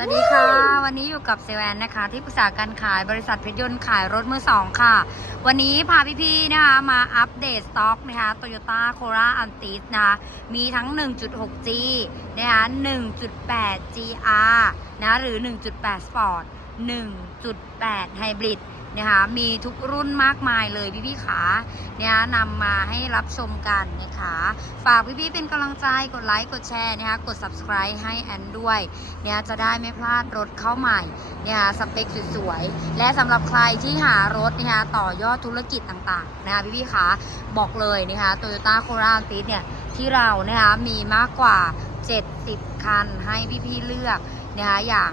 สวัสดีค่ะ วันนี้อยู่กับเซลแอนนะคะ ที่ปรึกษาการขายบริษัทเพชรยนต์ขายรถมือสองค่ะ วันนี้พาพี่ๆนะคะมาอัปเดตสต็อกนะคะโตโยต้าโคราอันติสนะคะมีทั้ง 1.6G นะคะ 1.8 GR นะหรือ 1.8 Sport 1.8 Hybrid นะคะมีทุกรุ่นมากมายเลยพี่ๆขาเนี่ยนำมาให้รับชมกันนะคะฝากพี่ๆเป็นกำลังใจกดไลค์กดแชร์นะคะกด subscribe ให้แอนด้วยเนี่ยจะได้ไม่พลาดรถเข้าใหม่เนี่ยสเปคสวยๆ และสำหรับใครที่หารถนะคะต่อยอดธุรกิจต่างๆนะคะพี่ๆคะบอกเลยนะคะโตโยต้าโคราชติสเนี่ยที่เรานะคะมีมากกว่า 70 คันให้พี่ๆเลือกนะคะอย่าง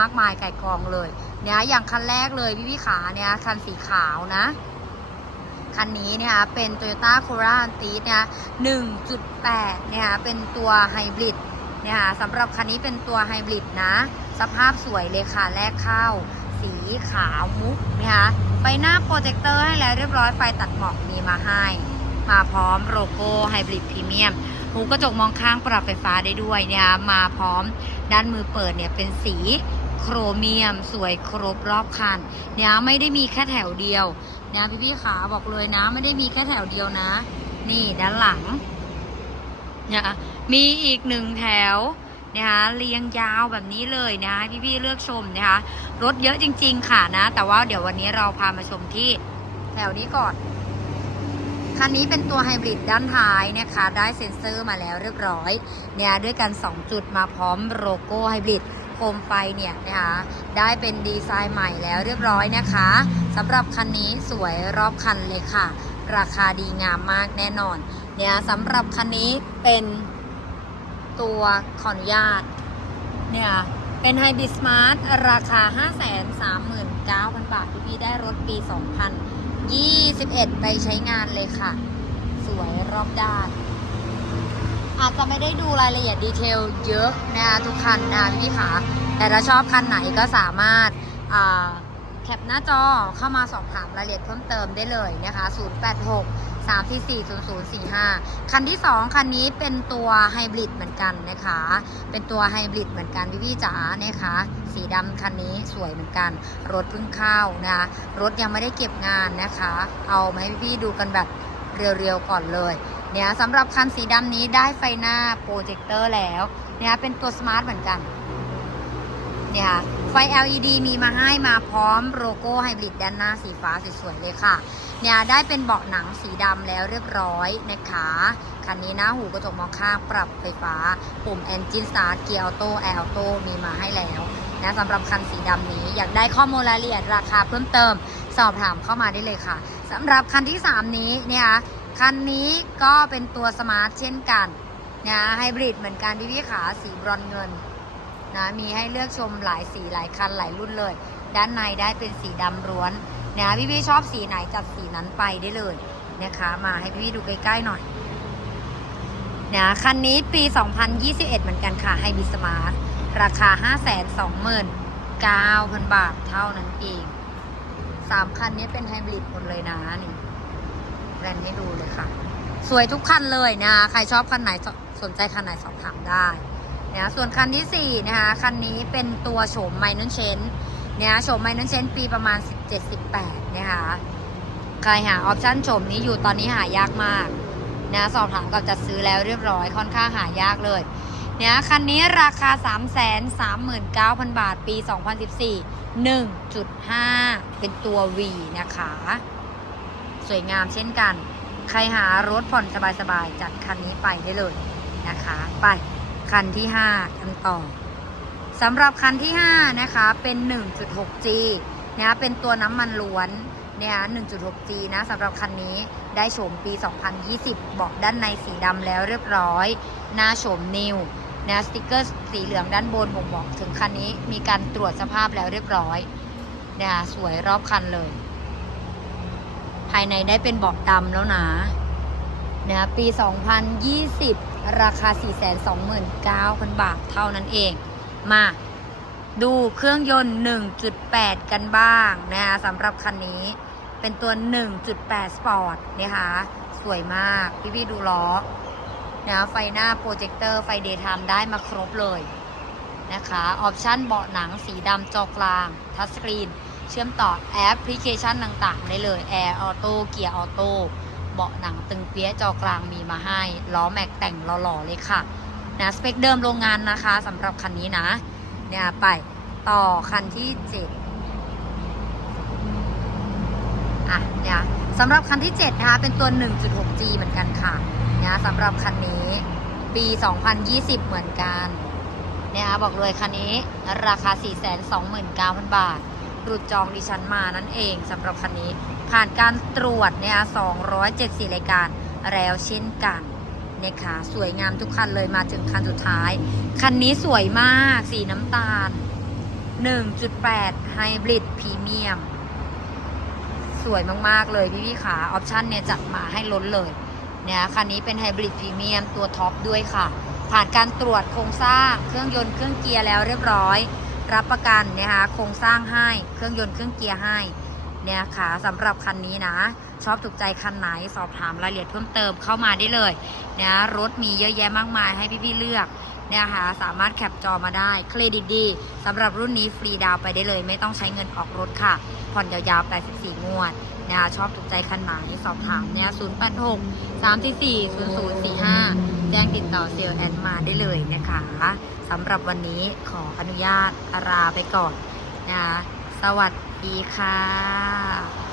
มากมายไก่กองเลยเนี่ยอย่างคันแรกเลยพี่ๆขาเนี่ยคันสีขาวนะ คันนี้เนะคะเป็น Toyota Corolla Altis เนี่ย1.8เนี่ยเป็นตัวไฮบริดเนี่ยค่ะสำหรับคันนี้เป็นตัวไฮบริดนะ สภาพสวยเลยค่ะแรกเข้า สีขาวมุกนะคะไฟหน้าโปรเจคเตอร์ให้แล้วเรียบร้อยไฟตัดหมอกมีมาให้ มาพร้อมโลโก้ไฮบริดพรีเมียมหูกระจกมองข้างปรับไฟฟ้าได้ด้วยนะคะมาพร้อมด้านมือเปิดเนี่ยเป็นสี โครเมียม สวยครบรอบคันเนี่ยไม่ได้มีแค่แถวเดียวนะพี่พี่ๆขาบอกเลยนะ ไม่ได้มีแค่แถวเดียวนะ นี่ด้านหลังเนี่ยมีอีกหนึ่งแถวนะคะเรียงยาวแบบนี้เลยนะพี่พี่ๆเลือกชมนะคะรถเยอะจริง ๆ ค่ะนะ แต่ว่าเดี๋ยววันนี้เราพามาชมที่แถวนี้ก่อน คันนี้เป็นตัวไฮบริดด้านท้ายนะคะ ได้เซ็นเซอร์มาแล้วเรียบร้อยเนี่ยด้วยกัน 2 จุดมาพร้อมโลโก้ไฮบริด โคมไฟเนี่ยนะคะได้เป็นดีไซน์ใหม่แล้วเรียบร้อยนะคะสำหรับคันนี้สวยรอบคันเลยค่ะ ราคาดีงามมากแน่นอนเนี่ยสำหรับคันนี้เป็นตัวขออนุญาตเนี่ยเป็นไฮบริดสมาร์ทราคา 539,000 บาทพี่ๆได้รถปี 2021 ไปใช้งานเลยค่ะ สวยรอบด้าน อาจจะไม่ได้ดูรายละเอียดดีเทลเยอะนะคะทุกคันนะคะพี่ๆค่ะแต่ถ้าชอบคันไหนก็สามารถาแคปหน้าจอเข้ามาสอบถามรายละเอียดเพิ่มเติมได้เลยนะคะ 086 344 0045 คันที่ 2 คันนี้เป็นตัวไฮบริดเหมือนกันนะคะ เป็นตัวไฮบริดเหมือนกันพี่ๆจ๋านะคะ สีดำคันนี้สวยเหมือนกัน รถเพิ่งเข้านะคะ รถยังไม่ได้เก็บงานนะคะ เอามาให้พี่ดูกันแบบเรียวๆก่อนเลย เนี่ยสำหรับคันสีดำนี้ได้ไฟหน้าโปรเจคเตอร์แล้วเนี่ยเป็นตัวสมาร์ทเหมือนกันเนี่ยค่ะไฟ LED มีมาให้มาพร้อมโลโก้ไฮบริดด้านหน้าสีฟ้าสวยๆเลยค่ะ เนี่ยได้เป็นเบาะหนังสีดำแล้วเรียบร้อยนะคะ คันนี้นะหูกระจกมองข้างปรับไฟฟ้า ปุ่ม Engine Start เกียร์ออโต้แอร์ออโต้มีมาให้แล้วนะสำหรับคันสีดำนี้อยากได้ข้อมูลรายละเอียดราคาเพิ่มเติม สอบถามเข้ามาได้เลยค่ะสำหรับคันที่ 3 นี้เนี่ย คันนี้ก็เป็นตัวสมาร์ทเช่นกันนะไฮบริดเหมือนกันพี่พี่ขาสีบรอนเงินนะมีให้เลือกชมหลายสีหลายคันหลายรุ่นเลย ด้านในได้เป็นสีดำล้วนนะพี่พี่ๆชอบสีไหนจัดสีนั้นไปได้เลยนะคะมาให้พี่ดูใกล้ๆหน่อยนะคันนี้ปี 2021 เหมือนกันค่ะให้บิสมาร์ทราคา 529,000 บาทเท่านั้นเองสามคันนี้เป็นไฮบริดหมดเลยนะนี่ แบรนด์ให้ดูเลยค่ะ สวยทุกคันเลยนะใครชอบคันไหนสนใจคันไหนสอบถามได้นะส่วนคันที่ 4 นะคะ คันนี้เป็นตัวโฉมไมน r เชนเนี่ยโฉมไมน r เชนปีประมาณ 17-18 นะคะ ใครหาออปชั่นโฉมนี้อยู่ตอนนี้หายากมากนะสอบถามกับจัดซื้อแล้วเรียบร้อยค่อนข้างหายากเลยเนี่ยคันนี้ราคา 339,000 บาทปี 2014 1.5 เป็นตัว V นะคะ วยงามเช่นกัน ใครหารถผ่อนสบายๆจัดคันนี้ไปได้เลยนะคะ ไปคันที่ 5 กันต่อสำหรับคันที่ 5 นะคะเป็น 1.6G นะคะเป็นตัวน้ำมันล้วนเนี่ย 1.6G นะสำหรับคันนี้ได้โฉมปี 2020 บอกด้านในสีดำแล้วเรียบร้อย หน้าโฉมนิวนะสติกเกอร์สีเหลืองด้านบนบ่งบอกถึงคันนี้มีการตรวจสภาพแล้วเรียบร้อยเนี่ยสวยรอบคันเลย ภายในได้เป็นเบาะดำแล้วนะนะปี 2020 ราคา 429,000 บาทเท่านั้นเอง มาดูเครื่องยนต์ 1.8 กันบ้างนะคะสำหรับคันนี้เป็นตัว 1.8 Sport นะคะสวยมาก พี่พี่ดูล้อนะไฟหน้าโปรเจคเตอร์ไฟเดย์ไทม์ได้มาครบเลยนะคะ ออปชั่นเบาะหนังสีดำจอกลาง ทัชสกรีน เชื่อมต่อแอปพลิเคชันต่างๆ ได้เลยแอร์ออโต้เกียร์ออโต้เบาะหนังตึงเปี้ยจอกลางมีมาให้ล้อแม็กแต่งหล่อๆเลยค่ะนะสเปคเดิมโรงงานนะคะสำหรับคันนี้นะเนี่ยไปต่อคันที่7อะเนี่ยสำหรับคันที่7นะคะเป็นตัว 1.6G เหมือนกันค่ะเนี่ยสำหรับคันนี้ปี 2020 เหมือนกันเนี่ยบอกเลยคันนี้ราคา 429,000 บาท รุดจองดิฉันมานั่นเองสำหรับคันนี้ ผ่านการตรวจเนี่ย274 รายการแล้วเช่นกันนะคะสวยงามทุกคันเลยมาถึงคันสุดท้าย คันนี้สวยมากสีน้ำตาล 1.8 ไฮบริดพรีเมียม สวยมาก ๆ เลยพี่พี่ขาออปชันเนี่ยจัดมาให้ล้นเลยเนี่ยคันนี้เป็นไฮบริดพรีเมียมตัวท็อปด้วยค่ะ ผ่านการตรวจโครงสร้างเครื่องยนต์เครื่องเกียร์แล้วเรียบร้อย รับประกันนะคะโครงสร้างให้เครื่องยนต์เครื่องเกียร์ให้เนี่ยค่ะสำหรับคันนี้นะ ชอบถูกใจคันไหนสอบถามรายละเอียดเพิ่มเติมเข้ามาได้เลยนะรถมีเยอะแยะมากมายให้พี่ๆเลือกเนี่ยค่ะสามารถแคปจอมาได้ เครดิตดีสำหรับรุ่นนี้ฟรีดาวไปได้เลย ไม่ต้องใช้เงินออกรถค่ะ ผ่อนยาวๆ 84 งวด นะคะชอบถูกใจคันไหนสอบถามเนี่ย086 344 0045 แจ้งติดต่อเซลล์แอนมาได้เลยนะคะสำหรับวันนี้ขออนุญาตลาไปก่อนนะคะสวัสดีค่ะ